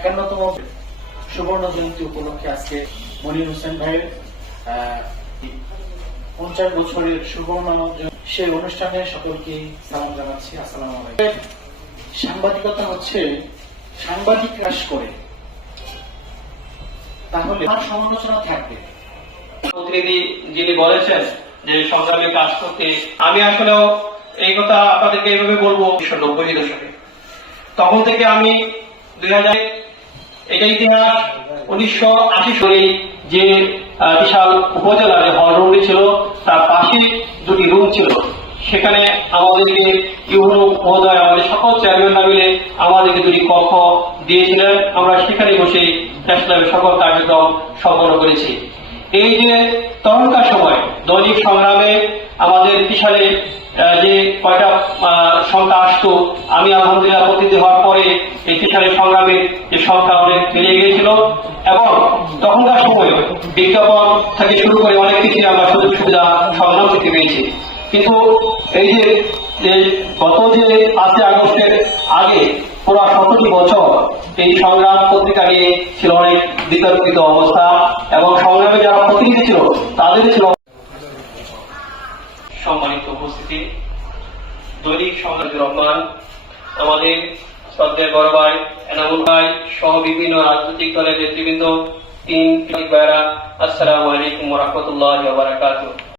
একান্নতম সুবর্ণ জয়ন্তী উপলক্ষে আজকে মনির হোসেন ভাইয়ের পঞ্চাশ বছরের সুবর্ণ সেই অনুষ্ঠানে সকলকে সালাম জানাচ্ছি। আসসালাম সাংবাদিকতা হচ্ছে, সাংবাদিক হ্রাস করে। তাহলে আমার সমালোচনা থাকবে। প্রতিনিধি যিনি বলেছেন যে সংগ্রামে কাজ করতে, আমি আসলেও এই কথা আপনাদেরকে এইভাবে বলব উনিশশো নব্বই দশকে। তখন থেকে আমি দুই হাজার এটা ইতিহাস উনিশশো আশি সালে যে বিশাল উপজেলা, যে হল রুমটি ছিল, তার পাশে দুটি রুম ছিল। সেখানে আমাদেরকে ইউনো মহোদয়, আমাদের সকল চেয়ারম্যানরা মিলে আমাদেরকে দুটি কক্ষ দিয়েছিলেন। আমরা সেখানে বসে ক্লাবের সকল কার্যক্রম সম্পন্ন করেছি। এই যে তখনকার সময় দৈনিক সংগ্রামে আমাদের আহ, যে কয়টা সংখ্যা আসতো আমি আলহামদুলিল্লাহ প্রতিনিধি হওয়ার পরে এই বিশালের সংগ্রামের যে সংখ্যা অনেক বেড়ে গিয়েছিল। এবং তখনকার সময় বিজ্ঞাপন থেকে শুরু করে অনেক কিছু আমরা সুযোগ সুবিধা সংগ্রাম থেকে পেয়েছি কিন্তু এই যে যে গত যে পাঁচই আগস্টের আগে পুরো সতেরোটি বছর এই সংগ্রাম পত্রিকা নিয়ে ছিল অনেক বিতর্কিত অবস্থা এবং সংগ্রামে যারা প্রতিনিধি ছিল তাদের ছিল সম্মানিত উপস্থিতি। দৈনিক সংগ্রামী রহমান, আমাদের শ্রদ্ধেয় বড় ভাই, এনামুল ভাই সহ বিভিন্ন রাজনৈতিক দলের নেতৃবৃন্দ, তিন ভাইরা আসসালামু আলাইকুম রহমতুল্লাহ